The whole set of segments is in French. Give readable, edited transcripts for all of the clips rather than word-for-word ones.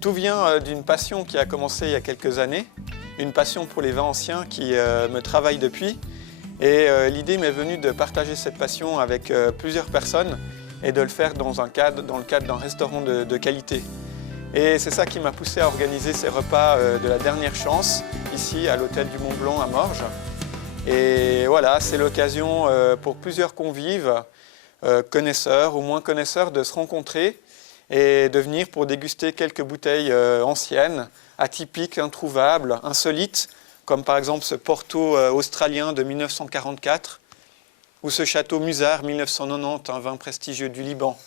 Tout vient d'une passion qui a commencé il y a quelques années, une passion pour les vins anciens qui me travaille depuis. Et l'idée m'est venue de partager cette passion avec plusieurs personnes et de le faire dans le cadre d'un restaurant de qualité. Et c'est ça qui m'a poussé à organiser ces repas de la dernière chance, ici à l'hôtel du Mont Blanc à Morges. Et voilà, c'est l'occasion pour plusieurs convives, connaisseurs ou moins connaisseurs, de se rencontrer et de venir pour déguster quelques bouteilles anciennes, atypiques, introuvables, insolites, comme par exemple ce Porto australien de 1944 ou ce Château Musard 1990, un vin prestigieux du Liban.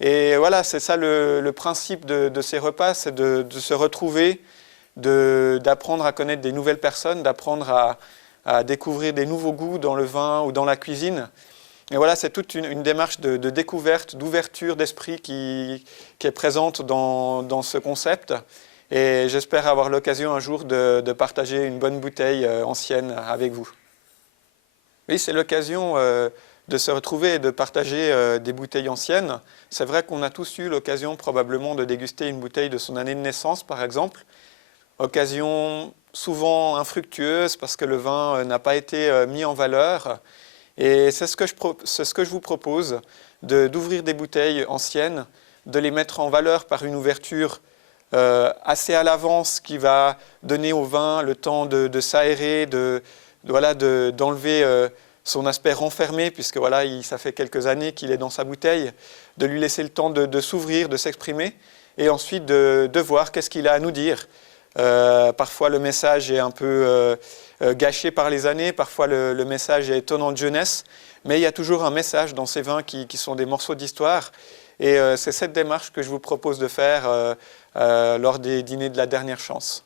Et voilà, c'est ça le principe de ces repas, c'est de se retrouver, d'apprendre à connaître des nouvelles personnes, d'apprendre à découvrir des nouveaux goûts dans le vin ou dans la cuisine. Et voilà, c'est toute une démarche de découverte, d'ouverture d'esprit qui est présente dans ce concept. Et j'espère avoir l'occasion un jour de partager une bonne bouteille ancienne avec vous. Oui, c'est l'occasion de se retrouver et de partager des bouteilles anciennes. C'est vrai qu'on a tous eu l'occasion probablement de déguster une bouteille de son année de naissance, par exemple. Occasion souvent infructueuse parce que le vin n'a pas été mis en valeur. Et c'est ce que je vous propose, d'ouvrir des bouteilles anciennes, de les mettre en valeur par une ouverture assez à l'avance qui va donner au vin le temps de s'aérer, d'enlever son aspect renfermé, puisque voilà, ça fait quelques années qu'il est dans sa bouteille, de lui laisser le temps de s'ouvrir, de s'exprimer, et ensuite de voir qu'est-ce qu'il a à nous dire. Parfois le message est un peu gâché par les années, parfois le message est étonnant de jeunesse, mais il y a toujours un message dans ces vins qui sont des morceaux d'histoire. Et c'est cette démarche que je vous propose de faire lors des dîners de la dernière chance.